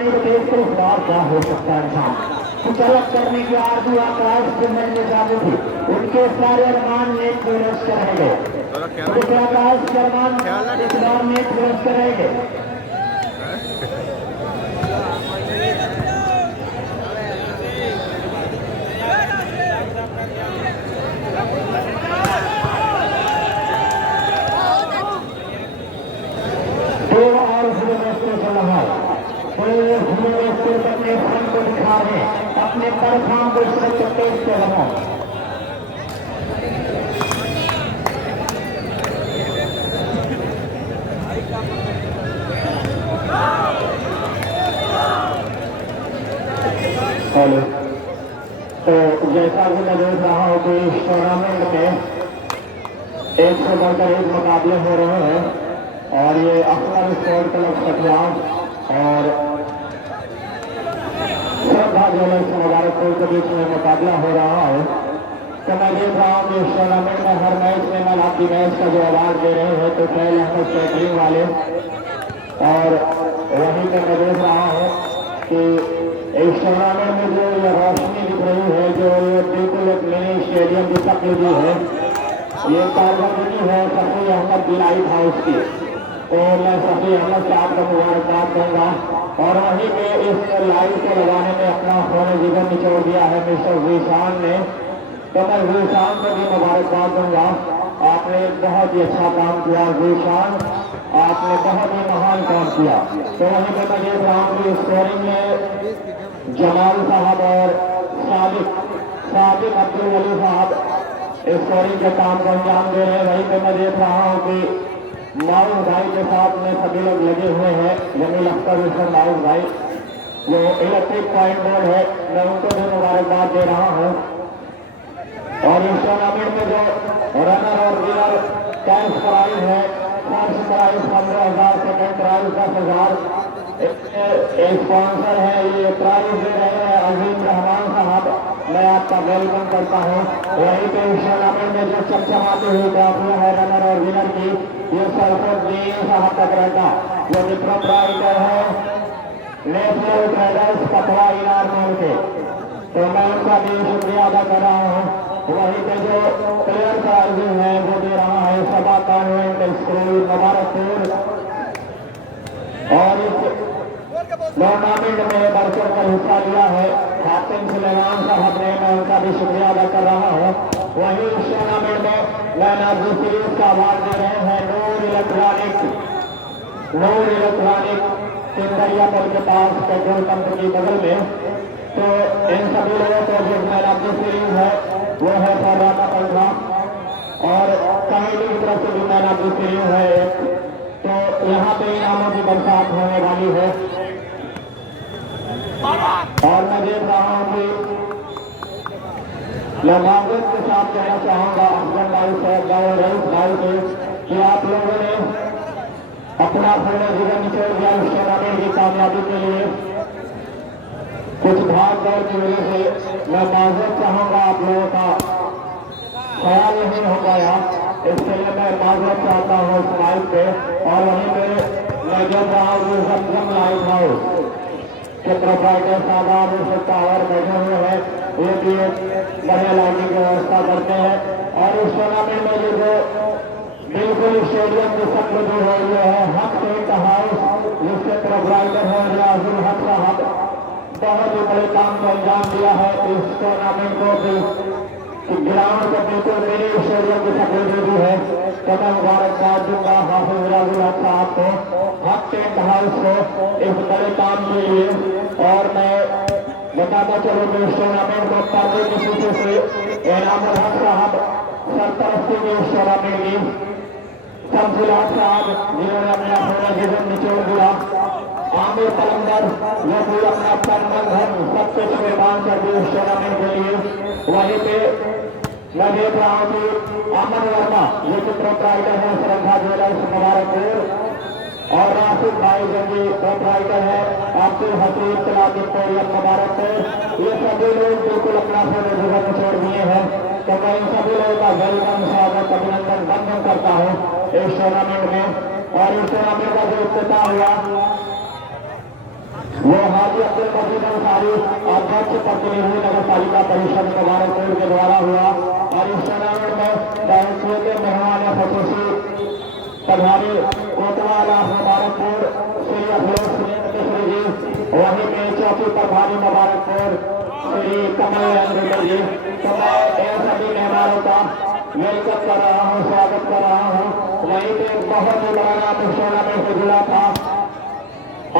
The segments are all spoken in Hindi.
नहीं तो देश को बाहर क्या हो सकता है इंसान। कुछ अलग करने की आरज़ू आकाश के मन में जागी थी, उनके सारे अरमान नेक दुरुस्त रहेंगे। उनके आकाश के अरमान इस बार नेक दुरुस्त रहेंगे। दो और रास्ते चल रहा है, अपने फन को दिखा रहे, अपने परफॉर्म को सुरक्षित तेज से रहा। हेलो, तो जैसा कि मैं देख रहा हूँ कि इस टूर्नामेंट में 1 से बढ़कर 1 मुकाबले हो रहे हैं और ये अफसर स्पोर्ट क्लब सखियान और श्रद्धा ज्वेलर्स मुबारकपुर के बीच में मुकाबला हो रहा है। तो मैं देख रहा हूँ कि इस टूर्नामेंट में हर मैच में मैन ऑफ द मैच का जो अवार्ड दे रहे हैं तो फैल अहमद कैटरिंग वाले, और वहीं पर मैं देख रहा हूँ कि इस टूर्नामेंट में जो ये रोशनी दिख रही है, जो ये बिल्कुल एक मिनी स्टेडियम की शक्ल भी है, ये कारगर्दनी है सफी अहमद लाइट हाउस की। तो मैं सफी अहमद साहब को मुबारकबाद दूंगा। और वहीं पे इस लाइट को लगाने में अपना खून जिगर निचोड़ दिया है मिस्टर जीशान ने, तो मैं जीशान को भी मुबारकबाद दूंगा। आपने बहुत ही अच्छा काम किया जीशान, आपने बहुत ही महान काम किया। तो वहीं पे मैं देख रहा हूँ कि स्कोरिंग में जमाल साहब और सादिक अब्दुल वली साहब स्कोरिंग के काम को अंजाम दे रहे हैं। वहीं पे मैं देख रहा हूँ कि माउस भाई के साथ में सभी लोग लगे हुए हैं, जमील अख्तर हुसैन माउस भाई जो इलेक्ट्रिक पॉइंट बोर्ड है, मैं उनको भी मुबारकबाद दे रहा हूँ। और इस टूर्नामेंट में जो रनर और विनर कैश प्राइज है, first prize 15,000, second prize 10,000, sponsor है ये प्राइज दे रहे हैं अजीम रहमान साहब, मैं आपका वेलकम करता हूँ। वहीं पे इस टूर्नामेंट में जो चमचमाती हुई ट्रॉफियां है रनर और विनर की, ये सरफुद्दीन साहब तकरका जो कि प्रोप्राइटर है नेशनल ट्रेडर्स कथवा इनार मोड़ के, तो मैं उनका भी शुक्रिया अदा कर रहा हूँ। वहीं पे जो प्लेयर प्राइजिंग है वो दे रहा है सबा कॉन्वेंट स्कूल मुबारकपुर, और इस टूर्नामेंट में बढ़कर कर हिस्सा लिया है कैप्टन सुलेमान साहब ने, मैं उनका भी शुक्रिया अदा कर रहा हूँ। वहीं इस टूर्नामेंट में मैन ऑफ द सीरीज का अवार्ड दे रहे हैं नूर इलेक्ट्रॉनिक सिंधरियापुर के पास पेट्रोल पंप की बगल में। तो इन सभी लोगों को जो मैन ऑफ द सीरीज है वो है फर्राना पंद्रा, और कमेटी की तरफ से भी मैन ऑफ द सीरीज है। तो यहाँ पे इनामों की बरसात होने वाली है, और मैं देख रहा हूँ कि लमागत के साथ कहना चाहूँगा अफजल भाई साहब गाँव रईस भाई के कि आप लोगों ने अपना पूर्ण जीवन निचोड़ दिया इस टूर्नामेंट की कामयाबी के लिए। कुछ भाग दौड़ की वजह से मैं माजरत चाहूँगा, आप लोगों का ख्याल नहीं हो पाया, इसके लिए मैं माजरत चाहता हूँ इस लाइव पे। और वहीं पे मैं देख रहा हूँ जमजम लाइट हाउस के प्रोप्राइटर साहब टावर बैठे हुए हैं, ये भी बढ़िया लाइटिंग की व्यवस्था करते हैं। और इस टूर्नामेंट में जो बिल्कुल स्टेडियम की शक्ल जो है ये है हक टेंट हाउस, जिसके प्रोप्राइटर है रियाजुल हक साहब, बहुत ही बड़े काम को अंजाम दिया है इस टूर्नामेंट को कि ग्राउंड को बिल्कुल मिनी स्टेडियम की शक्ल दे दी है। तो मैं मुबारकबाद दूंगा हाफिज रियाजुल हक साहब को, हक टेंट हाउस को इस बड़े काम के लिए। और मैं बताता चलूँ कि इस टूर्नामेंट को पर्दे के पीछे से इनामुल हक साहब सरपरस्ती के इस टूर्नामेंट की शमसुल्लाह साहब जिन्होंने अपना पूरा जीवन निचोड़ दिया, आमिर कलंदर जो भी अपना तन धन सब कुछ कुर्बान कर दी इस टूर्नामेंट के लिए। वहीं पे मैं देख रहा हूँ कि अमन वर्मा जो कि प्रोप्राइटर है श्रद्धा ज्वेलर्स मुबारकपुर, और राशिद भाई जो कि प्रोप्राइटर है अब्दुल हसीब तलाकी कोरियन मुबारकपुर, ये सभी लोग बिल्कुल अपना पूरा जीवन निचोड़ दिए हैं। तो मैं इन सभी लोगों का वेलकम स्वागत अभिनंदन वंदन करता हूँ इस टूर्नामेंट में। और इस टूर्नामेंट का जो इफ्तिताह हुआ वो हाजी अब्दुल मजीद अंसारी अध्यक्ष प्रतिनिधि नगर पालिका परिषद मुबारकपुर के द्वारा हुआ और इस टूर्नामेंट में बैंकों के मेहमान खसूसी प्रभारी कोतवाल मुबारकपुर श्री अखिलेश मिश्र जी, वहीं के चौकी प्रभारी मुबारकपुर श्री कमल अंग्रेजी जी। तो मैं इन सभी मेहमानों का वेलकम कर रहा हूँ, स्वागत कर रहा हूँ। वहीं पे बहुत ही बड़ा नाम इस टूर्नामेंट से जुड़ा था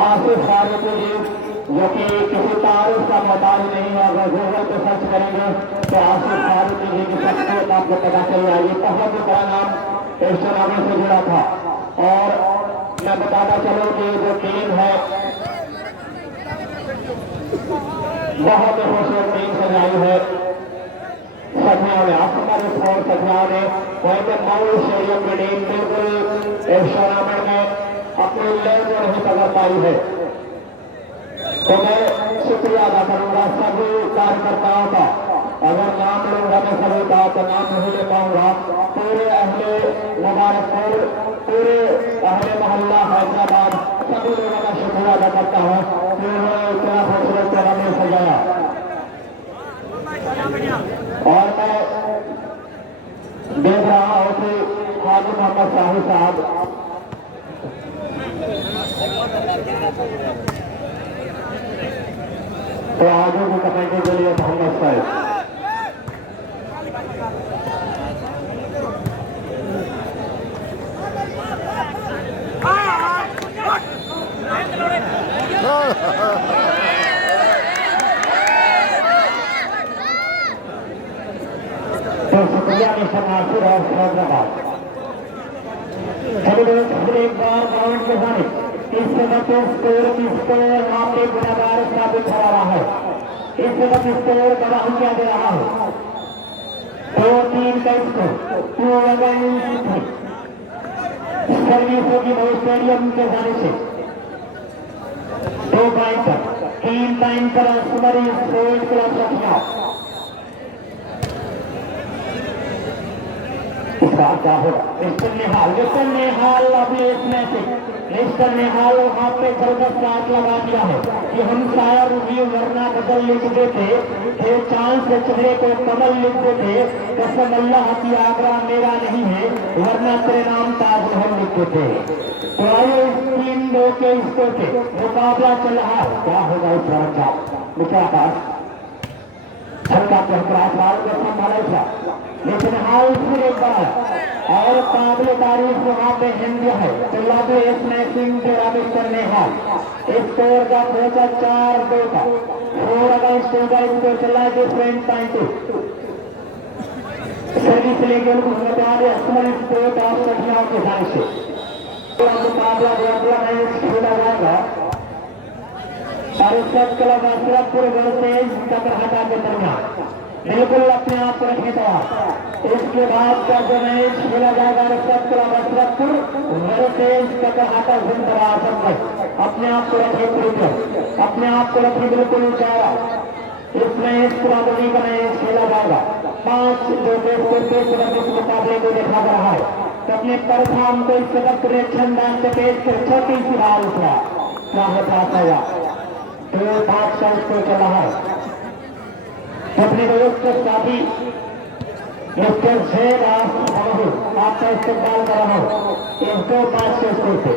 आसिफ फारूकी जी, जो कि किसी तारीफ का मोहताज नहीं है। अगर गूगल पे सर्च करेंगे तो आसिफ फारूकी जी की शख्सियत आपको पता चल जाएगी। बहुत ही बड़ा नाम इस टूर्नामेंट से जुड़ा था। और मैं बताता चलूं कि जो टीम है बहुत ही खूबसूरत टीम सजाई है सखियों ने, अफसर स्पोर्ट सखियों ने। वहीं पे मऊ स्टेडियम की टीम बिल्कुल इस टूर्नामेंट में अपनी लेन में नहीं पकड़ पाई है। तो मैं शुक्रिया अदा करूंगा सभी कार्यकर्ताओं का। अगर नाम लूंगा मैं सभी का तो नाम नहीं ले पाऊंगा। पूरे अहले मुबारकपुर, पूरे अहले मोहल्ला हैदराबाद, सभी लोगों का शुक्रिया अदा करता हूँ कि उन्होंने इतना खूबसूरत टूर्नामेंट सजाया। और मैं देख रहा हूँ कि हाजी मोहम्मद शाही साहब तो आगे को कमेटी के लिए मोहम्मद साहब तो शुक्रिया मिस्टर नासिर और हैदराबाद। एक बार ग्राउंड के सामने इस वक्त स्कोर यहाँ पे गुनागार साबित हो रहा है। इस वक्त स्कोर गवाह किया दे रहा है 2-3 का स्कोर। सर्विस होगी मऊ स्टेडियम के जाने से 2 पॉइंट पर, 3 पॉइंट पर असमरी स्पोर्ट क्लब सखिया। इस बार क्या होगा? मिस्टर नेहाल अभी इसमें से मिस्टर नेहाल वहाँ पे जबरदस्त काट लगा दिया है कि हम शायर रिव्यू वरना बदल लिख देते, फिर चांद से चेहरे को कमल लिख देते, कसम अल्लाह की आगरा मेरा नहीं है वरना तेरे नाम ताजमहल लिख देते। तो आइए इस टीम दो के स्कोर पे मुकाबला चल रहा है। क्या होगा इस राउंड का? मुझे पास छक्का संभाला था, लेकिन हाल फिर एक बार और काबिल तारीफ वहाँ पे हिंदी है। तो लगे इसमें सिंह तेराबिश करने हाल स्कोर का पहुंचा 4-2 का। और अगर स्कोर चला डिफरेंट पॉइंट सर्विस लेके स्पोर्ट ऑफ सखियाओं के साथ से मुकाबला खेला जाएगा। और सब क्लब अशरफपुर वर्सेज ककरहाटा के दरमियान बिल्कुल अपने आप को रखें तैयार। इसके बाद का जो मैच खेला जाएगा सब क्लब अशरफपुर वर्सेज ककरहाटा जिंदाबाद। अपने आप को रखें प्रीमियर, अपने आप को रखें बिल्कुल ऊंचाया। इसमें इस बराबरी का मैच खेला जाएगा। 5 इस मुकाबले को देखा जा रहा है। तो अपने परफॉर्म को इस वक्त रिएक्शन डांस से पेश कर छोटी सी हाल उठा क्या होता है। तो 5 का स्कोर चल रहा है। अपने दोस्त साथी मिस्टर जैद आपका इस्तेमाल कर रहा हूँ इनको 5 के स्कोर पे।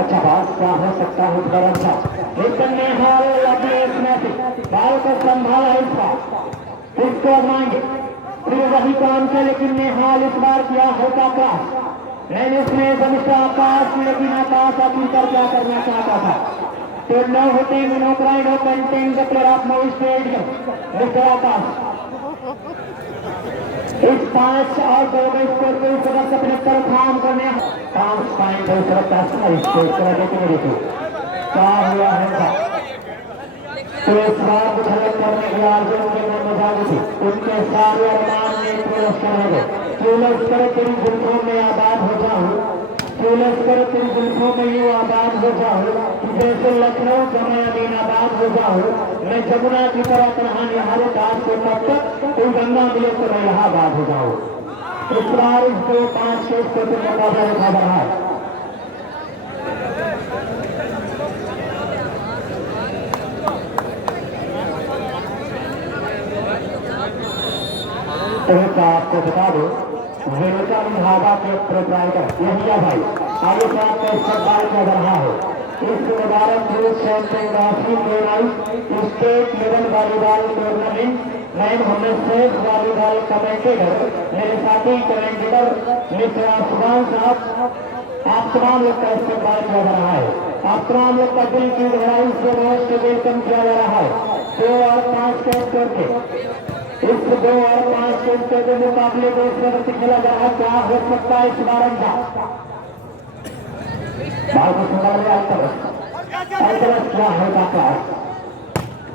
अच्छा बात क्या हो सकता है बड़ा अच्छा, लेकिन नेहाल अपने इसमें बाल को संभाला इसका इसको मांगे फिर वही काम किया, लेकिन नेहाल इस बार किया होता क्रॉस। मैंने इसमें जमीसा आकाश, लेकिन आकाश अपनी कर क्या करना चाहता था। तो no hitting, no pride, no painting the player of Mou Stadium, Mr. Akash. इस 5 और 2 के स्कोर को इस वक्त अपने परफॉर्म करने 5 पॉइंट है। इस वक्त स्कोर कर देते क्या हुआ है। तो इस बार कुछ अलग करने के बाद जो उनके मन में जागी थी उनके सारे अरमान में पुरस्कार हो गए। चूलस कर तेरी जुल्फों में आबाद हो जाऊं, चूलस कर तेरी जुल्फों में यूं आबाद हो जाऊं, जैसे लखनऊ का मैं अमीनाबाद हो जाऊं। मैं जमुना की तरह कहानी हमारे पास को तब तक तो गंगा मिले तो मैं इलाहाबाद हो जाऊं। इस बार इसको 5 के स्कोर पर मुकाबला रखा जा रहा है। तो क्या आपको बता दो वेलकम ढाबा के प्रोप्राइटर यही है भाई। आगे से आपका इस्तेमाल कर रहा है इस मुबारक चैंपियन ट्रॉफी में स्टेट लेवल वॉलीबॉल टूर्नामेंट। मैं मोहम्मद सैफ वॉलीबॉल कमेंटेटर, मेरे साथी कमेंटेटर मिस्टर आसमान साहब, आप तमाम लोग का इस्तेमाल किया जा रहा है। आप तमाम लोग का दिल की गहराई से बहुत वेलकम किया जा रहा है। 2 और 5 के स्कोर पे इस 2 और 5 के स्कोर के मुकाबले को वक्त खेला जा रहा है। क्या हो सकता है इस बार अंदाज बाल को संभाल क्या होगा क्या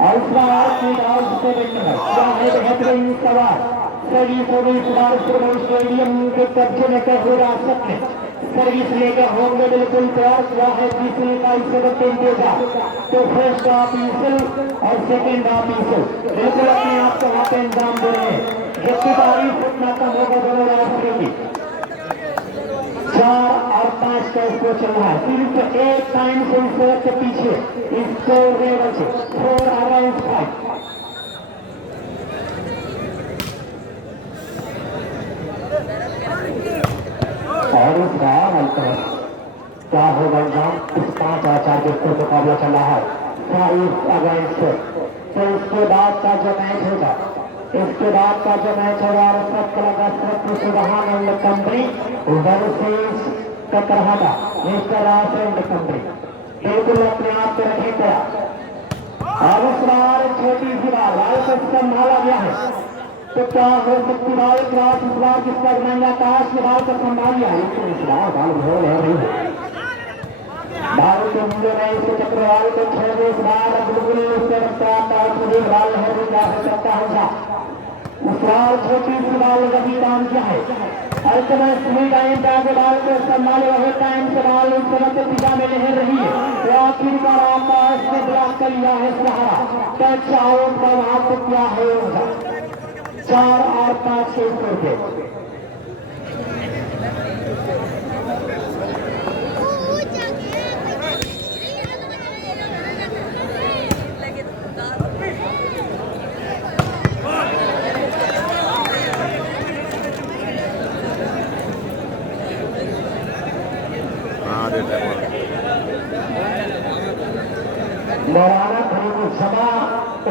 और इस बार क्या है बेहतरीन सवाल सर्विस होगी इस बार स्टेडियम के कब्जे में कर हो रहा सकते सर्विस लेकर होंगे बिल्कुल तैयार किया है। तीसरी का इसे देगा तो फर्स्ट ऑफिसर और सेकेंड ऑफिसर बिल्कुल अपने आप को वहां पे इंतजाम दे रहे हैं। जबकि तारीफ उतना कम होगा दोनों रास्ते की 4 और 5 का स्कोर चल रहा है। सिर्फ एक टाइम से इस के पीछे इसको 4 अगेंस्ट 5 और इस बार क्या होगा इंजाम इस 5 और 4 के स्कोर मुकाबला चल रहा है 5 अगेंस्ट। तो इसके बाद का जो मैच होगा इसके बाद का जो मैच होगा सब कलाकार सुबहान कंपनी वर्सेस ककरहाटा मिस्टर राजेंद्र कंपनी बिल्कुल अपने आप को रखे तैयार। और इस बार छोटी सी बाल को संभाला गया है तो क्या हो सकती बाल क्रॉस इस बार किसका बनाएंगे काश के बाल को संभाल लिया लेकिन इस बार बाल हो रही है बाल के मुझे नहीं इसके चक्रवाल को छोड़ दे इस बार बिल्कुल उससे रखता आता है मुझे बाल है भी क्या हो सकता है उस बार छोटी सी बाल कभी काम किया है हर समय सुनी टाइम पे आगे बाल को संभाले हुए टाइम से बाल उस समय से दिशा में लहर रही है तो आखिरकार आकाश ने ब्लॉक कर लिया है सहारा टच आउट का वहां पे क्या है 4 और 5 के स्कोर पे मौलाना खलीफुज्जमा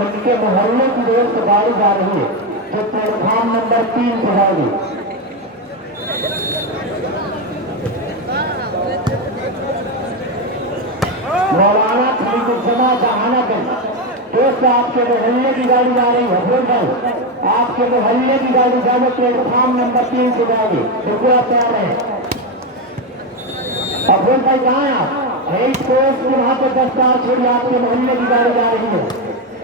उनके मोहल्ले की ओर से गाड़ी जा रही है जो प्लेटफॉर्म नंबर 3 से जाएगी। मौलाना खलीफुज्जमा जहानागंज दोस्त आपके मोहल्ले की गाड़ी जा रही है बोल भाई आपके मोहल्ले की गाड़ी जाने प्लेटफॉर्म नंबर 3 से जाएगी बिल्कुल आप तैयार हैं। अब बोल भाई कहाँ है आप वहां पर 10 कार छोड़ी आपके मोहल्ले की गाड़ी जा रही है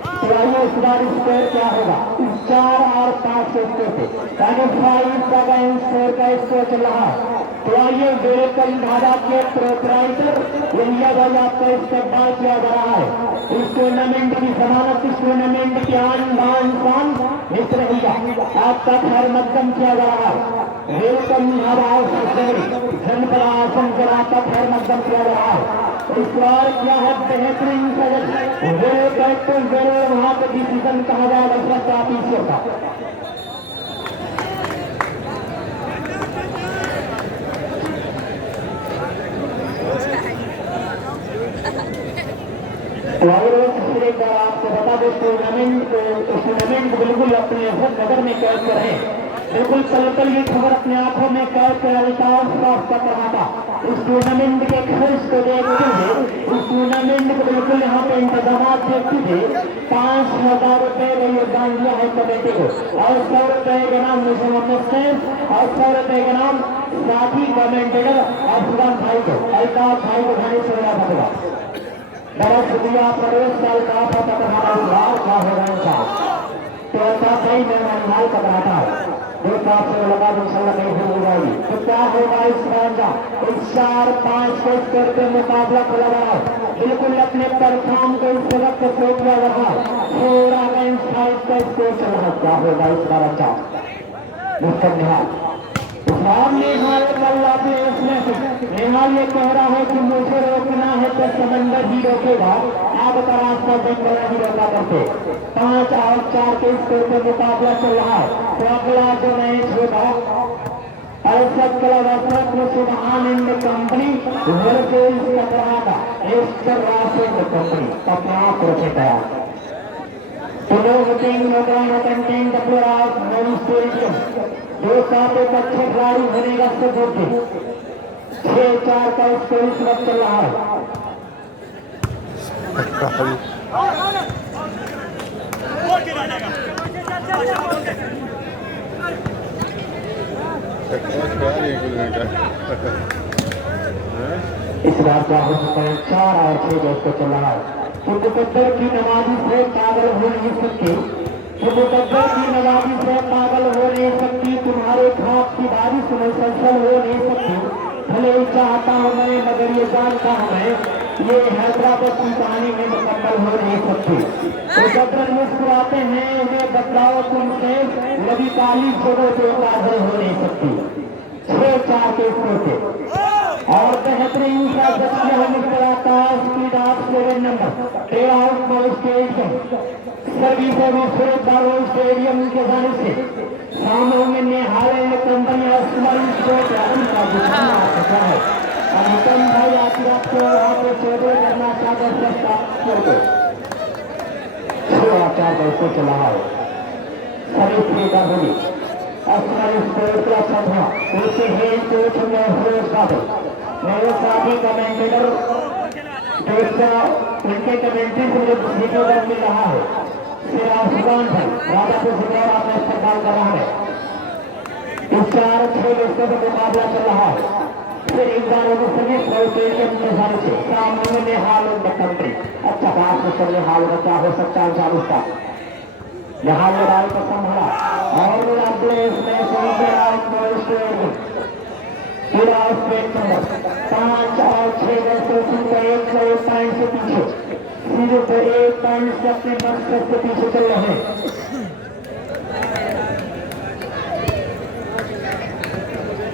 तो आइए इस बार स्कोर क्या होगा इस 4 और 5 के स्कोर पे यानी 5 का स्कोर का स्कोर चल रहा है। तो आइए वेलकम ढाबा के प्रोप्राइटर इंडिया भाई आपका इस्तेमाल किया जा रहा है। इस टूर्नामेंट की जमानत इस टूर्नामेंट की आन बान शान हित रहेगा आपका खैर मकदम किया जा रहा है। वेलकम ढाबा जनपरासन जरा का खैर मकदम किया जा रहा है। इस बार क्या है बेहतरीन सजन वहां पर डिसीजन कहा जाएगा ऑफिसर का आपको बता दें टूर्नामेंट बिल्कुल अपने नगर में कैद करें बिल्कुल कल ये खबर अपने आंखों में कैद कर रहा था। इस टूर्नामेंट के खर्च को देखते हुए इस टूर्नामेंट को बिल्कुल यहाँ पे इंतजाम देखते हुए 5,000 रुपए का योगदान दिया है कमेटी को और 100 रुपए का नाम मोहम्मद सैफ और 100 रुपए का नाम साथी कमेंटेटर अफगान भाई को अल्ताफ भाई को भाई से मिला होगा। बड़ा शुक्रिया परोस साल का हमारा उद्धार का होगा तो ऐसा सही मेहमान हाल कर रहा था एक बात से मुलाकात इंशाल्लाह नहीं हो जाएगी। तो क्या होगा इस बार का इस 4-5 के स्कोर पे मुकाबला खुला रहा है बिल्कुल अपने परफॉर्म को इस वक्त से किया रहा है 4 अगेंस्ट 5 का स्कोर चल रहा है। क्या होगा इस बार अच्छा मिस्टर निहाल निहाल ये कह रहा है कि मुझे रोकना है तो समंदर ही रोकेगा। आप का रास्ता का जंगला भी रोका करते 5 और 4 के स्कोर पे मुकाबला चल रहा है। तो अगला जो मैच होगा अलसत क्लब असरत सुबह आनंद कंपनी वर्सेस कपरादा एस्टर राशिद कंपनी अपना प्रोचे तैयार तो no voting no ground content the player of no stadium दो साथ एक अच्छे खिलाड़ी होने का सबूत है 6-4 का स्कोर इस वक्त चल रहा है। इस बार क्या हो सकता है 4 और 6 दोस्तों चल रहा है। मुकद्दर की नवाजी से पागल हो नहीं सकती मुकद्दर की नवाजी से पागल हो नहीं सकती तुम्हारे खाप की बारिश मुसलसल हो नहीं सकती भले ही चाहता हूं मैं मगर ये जानता हूं मैं ये हैदराबाद की कहानी में मुकम्मल हो नहीं सकती। मुकद्दर मुस्कुराते हैं उन्हें बदलाव तुमसे लगी काली जगह पे काजल हो नहीं सकती 6-4 के स्कोर और बेहतरीन सा जश्न मुस्कुराता स्पीड ऑफ 7 नंबर टेल आउट बॉल स्टेडियम सर्विस स्टेडियम के जाने से सामने निहाल कंपनी अनुपम भाई आपको वहाँ पे चोटे करना चाहते हैं 6-4 का चला है सभी का बोली असमरी स्पोर्ट का संघा उसके हेड कोच महफूज बादल मेरे साथी कमेंटेटर दोस्तों उनके कमेंट्री से जो सीखने को मिल रहा है सिराजुद्दीन भाई राधापुर से आपने इस्तेमाल कर रहा है इस 4-6 दोस्तों का मुकाबला चल रहा है फिर एक बार वो सभी स्टेडियम के सारे से सामने हाल कंट्री अच्छा बात तो चलने हाल का क्या हो सकता है चालू का यहाँ लड़ाई को संभाला और अगले इसमें पूरा स्टेट नंबर 5 और 6 वर्षों से 1 पॉइंट से पीछे सिर्फ 1 पॉइंट से अपने मकसद से पीछे चल रहे हैं।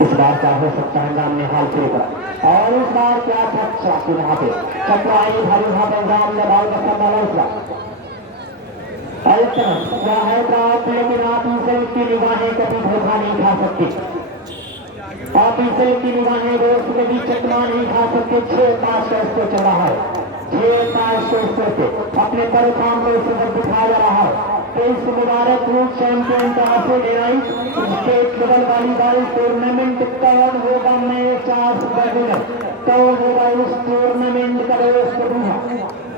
इस बार क्या हो सकता है नाम निहाल के ऊपर और इस बार क्या था वहां पे चपराई भारी वहां पर नाम निहाल का संभाला इसका क्या है लेकिन आप ईसल की निगाहें कभी धोखा नहीं खा सकते आप ईसल की निगाहें रोज कभी चकमा नहीं खा सकते 6-5 को चल रहा है 6-5 पे अपने परफॉर्म को सबक दिखाया जा रहा है तो इस मुबारक रूप चैंपियन का स्टेट लेवल वॉलीबॉल टूर्नामेंट कौन होगा मैच आज कौन होगा इस टूर्नामेंट का दोस्त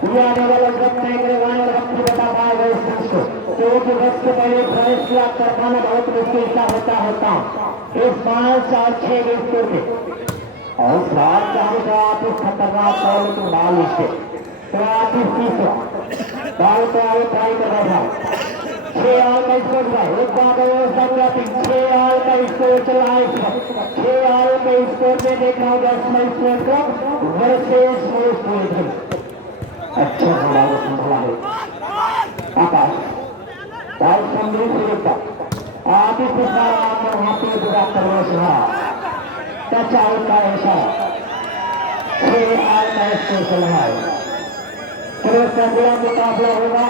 ये आने वाला वक्त है करवाने वाला वक्त बता पाएगा इस चीज को क्योंकि वक्त से पहले फैसला कर पाना बहुत मुश्किल का होता इस 5-4-6 स्कोर पे और साथ चाहे आप इस खतरनाक बॉल को डाल इसके तो आप इस तीसरा बॉल को आगे ट्राई कर रहा था 6 आल का स्कोर था एक बार 6 आल का स्कोर चला है 6 आल के स्कोर में देख रहा हूँ smile sport club versus sport अच्छा बड़ा संभाला है आकाश और संदेश लेता आप इस बार वहां पे पूरा करना सुना टचाई का ऐसा 6 आल का स्कोर चल रहा है फिर उसका अगला मुकाबला होगा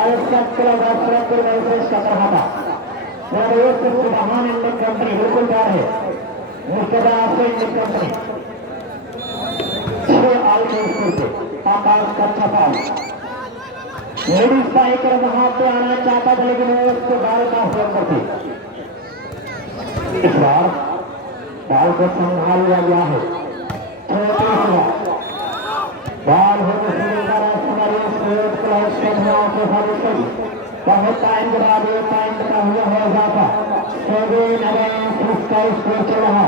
और सब क्लब असरत वर्सेस कपरादा सुबहान इंडियन कंपनी बिल्कुल जा रहे मुस्तफा इंडियन कंपनी 6 आल के स्कोर पे आकाश का छपाल लेडीज स्ट्राइकर वहां पे आना चाहता था लेकिन वो उसको बाल का फोन करती इस बार बाल को संभाल लिया गया है बाल होने बहुत टाइम के बाद 1 पॉइंट का हुआ है इजाफा 7 अगेंस्ट का स्कोर चल रहा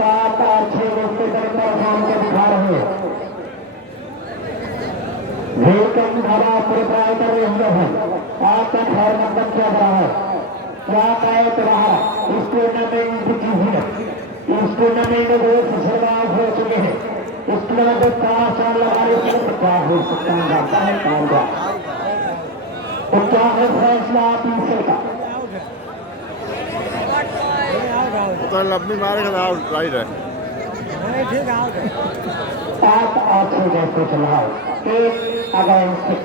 7 और 6 के परफॉर्म को दिखा रहे हैं वेलकम धारा प्रिपेयर कर रहे हैं आपका खैर मतलब क्या रहा है क्या कैद रहा इस टूर्नामेंट की है इस टूर्नामेंट में बहुत शुरुआत हो चुके हैं इस टूर्नामेंट को 4 लगाने से क्या हो सकता है जानता है कौन का तो क्या है फैसला आप इनसे का तो लंबी मारेगा आउट राइट है 7 और 6 जैसे चल रहा है 8 अगेंस्ट 6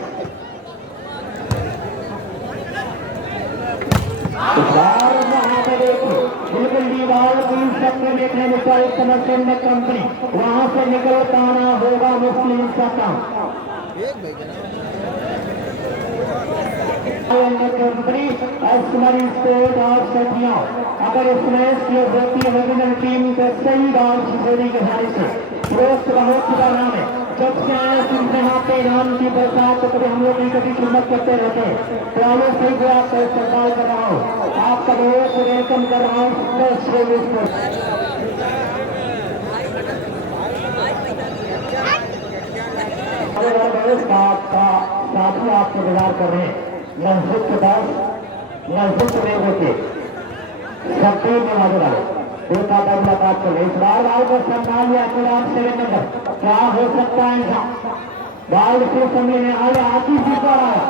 फैक्ट्री देखने में कोई समस्या में कंपनी वहां से निकल पाना होगा मुस्लिम का काम। कंपनी स्पोर्ट और सटिया अगर इसमें होती है विभिन्न टीम के सही बात खिचड़ी के हारे से दोस्त बहुत नाम है। जब से आए यहाँ पे नाम की बरसात तो कभी हम लोग की कभी खिदमत करते रहते हैं। तो आगे सही को आपका इस्तेमाल कर रहा हूँ, आपका बहुत वेलकम कर रहा हूँ। साथी आपको इंतजार कर रहे हैं। मस्जिद के पास मस्जिद में होते सबके नमाज डाले देखा था मुलाकात कर इस बार बाल को संभाल लिया कुरान से नंबर क्या हो सकता है इंसान बाल से समझने आए आतिश पर आया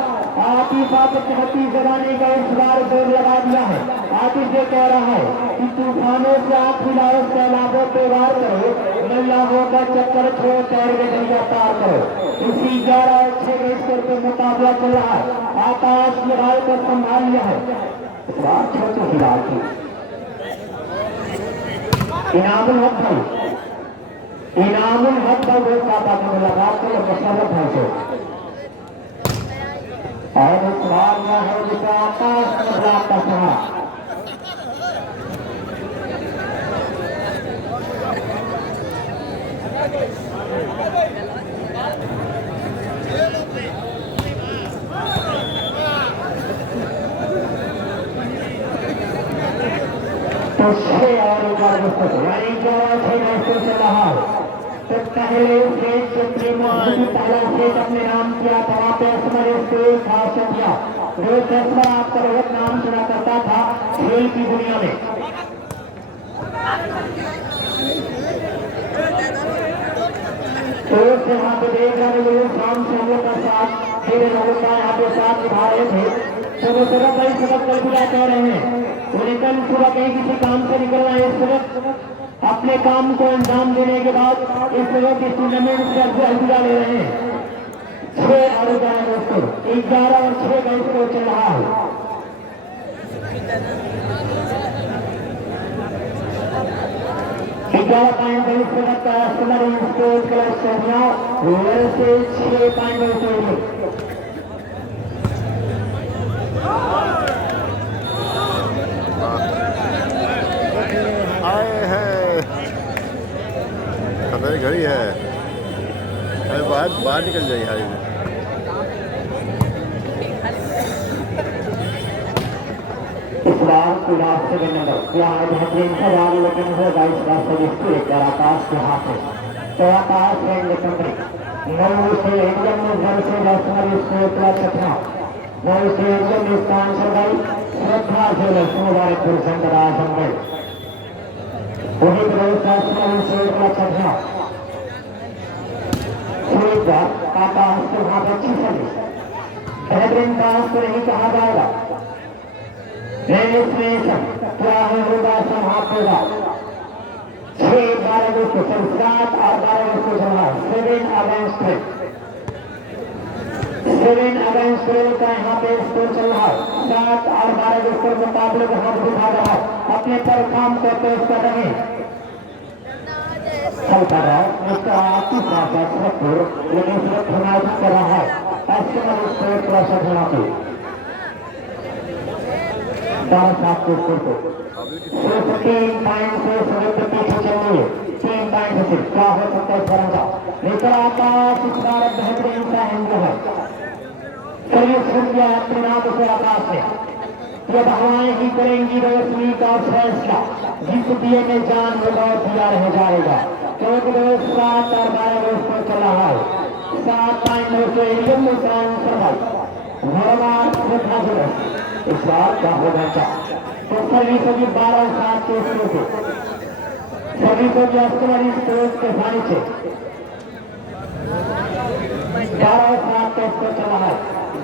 आतिश आपत्ति जमाने का इस बार जोर लगा दिया है। आतिश ये कह रहा है कि तूफानों से आप खिलाओ सैलाबों पे वार करो नल्लाहों का चक्कर छोड़ तैर के दरिया पार करो। इसी 11 और 6 के स्तर पे मुकाबला चल रहा है। आकाश में बाल को संभाल लिया है इस बार छोटे खिलाड़ की इनामुल हक भाई इनामुल हक भाई वो पापा की मुलाकात को मुसरत है से और इस बार यह है जिसे आकाश में ब्लाक का सहारा तो 6 और 11 यानी 11 चल रहा है। तो पहले स्टेज के पहला स्टेज अपने नाम किया था वहाँ पे असमर स्टेज था किया रोज असमर आपका बहुत नाम सुना करता था खेल की दुनिया में। तो यहाँ पे देख रहे लोग शाम से हम लोग का साथ मेरे लोगों का यहाँ पे साथ निभा रहे थे। तो वो सबक भाई सबक कल बुला कह रहे हैं उन्हें कल सुबह कहीं किसी काम से निकलना है। इस वक्त अपने काम को अंजाम देने के बाद इस वक्त इस टूर्नामेंट से अलविदा ले रहे हैं। 6 और 11 स्कोर 11 और 6 का स्कोर चल रहा है। पॉइंट इस वक्त स्पोर्ट क्लब से 6 पॉइंट घड़ी है अरे बाहर निकल जाएगी हारी में। इस बार रास्ते में नंबर क्या है बेहतरीन सवाल लेकिन होगा इस बार सभी लेकर आकाश के हाथ में। तो आकाश में कंपनी 9 से इंडियन में घर से 10 स्कोर छठा 9 से इंडियन में स्थान सरदाई श्रद्धा से मुबारकपुर सेंटर आजमगढ़ वही से छठा आकाश को वहां पर अच्छी सर्विस बेहतरीन पास को नहीं कहा जाएगा। क्या है होगा समाप्त होगा 6-12 को 7 और 12 को चला 7 अगेंस्ट का यहाँ पे स्कोर चल रहा है। 7 और 12 को मुकाबले को हाथ दिखा रहा है अपने पर काम करते उसका नहीं चलता रहा लेकिन सुरत हिमायत कर रहा है ऐसे में स्कोर प्रेशर होना चाहिए 10-7 के स्कोर को सिर्फ 3 पॉइंट से सुरत पीछे चल रही है 3 पॉइंट से क्या हो सकता है सरंगा लेकर आकाश इस बार बेहतरीन सा हिंदू है सर्विस हो गया अपने नाम से आकाश ने जब हवाएं ही करेंगी रोशनी का फैसला जिस दिए में जान होगा दिया रह जाएगा। क्योंकि रोज 7 और 12 रोज को चल रहा है 7 पॉइंट से इंडियन मुल्तान इस बार क्या होगा तो सभी 12-7 के स्कोर से सभी को अस्करी स्कोर के सारी से 12-7 का स्कोर चल रहा है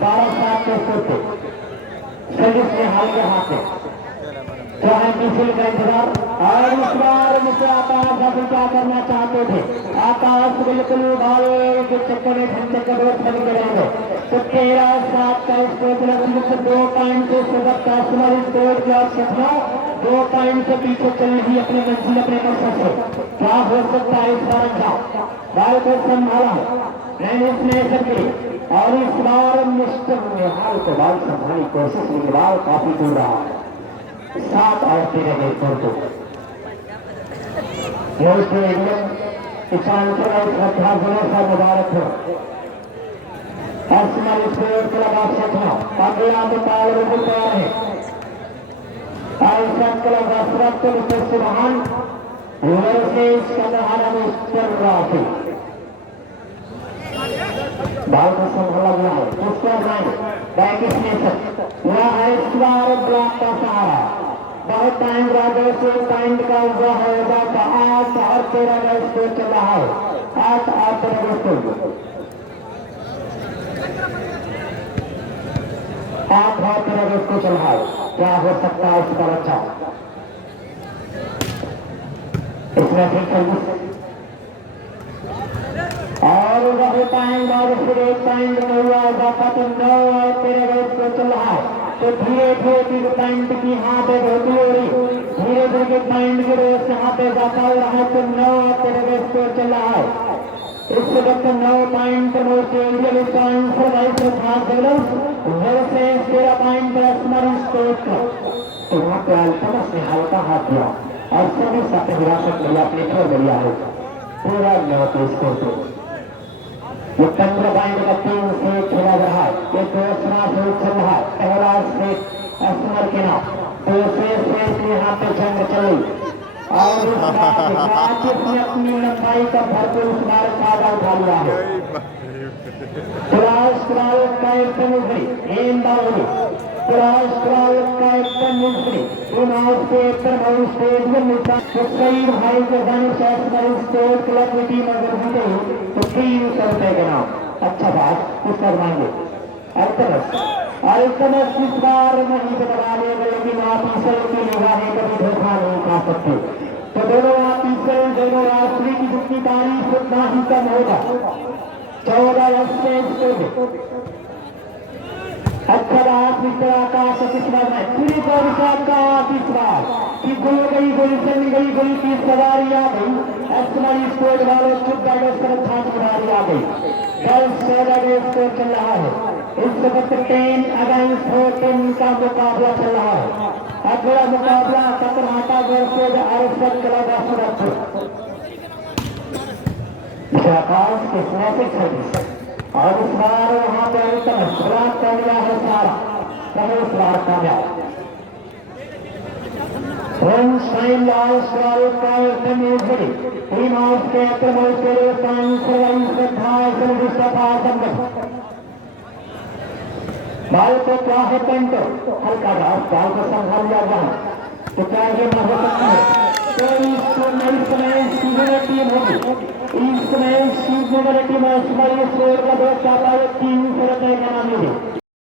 12-7 के स्कोर से सर्विस में हाल के हाथ में तो है मिसिल का इंतजार और इस बार मुझे आकाश अब क्या करना चाहते थे, आकाश बिल्कुल भावे के चक्कर में घंटे का रोज बन के रहेंगे। तो 13-7 का स्कोर लगभग 2 पॉइंट से सबक का स्कोर क्लास सपना 2 पॉइंट से पीछे चल रही अपने मंजिल अपने मकसद से। क्या हो सकता है इस बार का बाल को संभाला मैंने इसने सबके और इस बार मिस्टर निहाल को बाल संभालने की कोशिश में बाल काफी दूर रहा। 7 और 13 के स्कोर को किसान श्रद्धा भरोसा मुबारक हो। अर्सनल स्कोर क्लब आप सपना अगला मुकाबले तैयार है। आयशा क्लब हसरत सुबहान वर्सेस कलहारा मिस्टर राफी बाल को संभाला गया है। उसका नाम बैक स्टेशन वह है इस बार ब्लॉक का सहारा। बहुत टाइम राजा से पॉइंट का हुआ होगा। 8 और 13 का स्कोर चल रहा है। 8 और 13 का स्कोर 8 और 13 का स्कोर चल रहा है। क्या हो सकता है इस पर अच्छा इसमें ठीक और वही टाइम बाद फिर एक पॉइंट में हुआ होगा। तो 9 और 13 का स्कोर चल रहा है। तो धीरे धीरे पॉइंट की यहाँ पे होती हो रही धीरे धीरे पॉइंट की रोज यहाँ पे जाता हो रहा है। तो 9 और 13 का स्कोर चल रहा है। इस वक्त 9 पॉइंट इंडियन पॉइंट से 13 पॉइंट स्टेट तो वहाँ पे अल्तमस ने हल्का हाथ दिया और सभी साथ हिरासत लिया अपने छोड़ दिया है पूरा 9 के स्कोर को। ये 15 पॉइंट का 3 से खेला रहा है। ये दूसरा से चल रहा है। पहला से असमर के नाम दूसरे से यहाँ पे जंग चली और ने अपनी लंबाई का भरपूर सुधार फायदा उठा लिया है। स्टेडियम भाई को स्पोर्ट क्लब की टीम अगर जीते तो 300 रुपए के नाम अच्छा बात कुछ करवाएंगे। अल्तमस इस बार नहीं बता लेगा लेकिन आप ईश्वर की निगाहें कभी धोखा नहीं खा सकते। तो दोनों आप ईश्वर दोनों राष्ट्रीय की जितनी तारीफ उतना ही कम होगा। 14 अच्छा बात मिस्टर आकाश इस बार में पूरी परिषद का इस बार कि गोल गई गोली चली गई गोली की सवारी आ गई। एक्समाई स्कोर वालों चुप सुरक्षा सवारी आ गई। 10-14 स्कोर चल रहा है। इस वक्त 10 अगेंस्ट 14 का मुकाबला चल रहा है। अगला मुकाबला कतरहाटा वर्सेज अरसद क्लब असरत आकाश किसने से खरीदी और इस बार वहां पे ब्लॉक कर लिया है सारा पहले इस बार कामयाब टीम हाउस के अक्रमण के लिए बाल को क्या है पेंट हल्का घास बाल को संभाल लिया जाए तो क्या ये न हो सकता है। तो इस समय टीम होगी इस समय टीम में स्कोर का 2 300 रुपए का नाम मिले।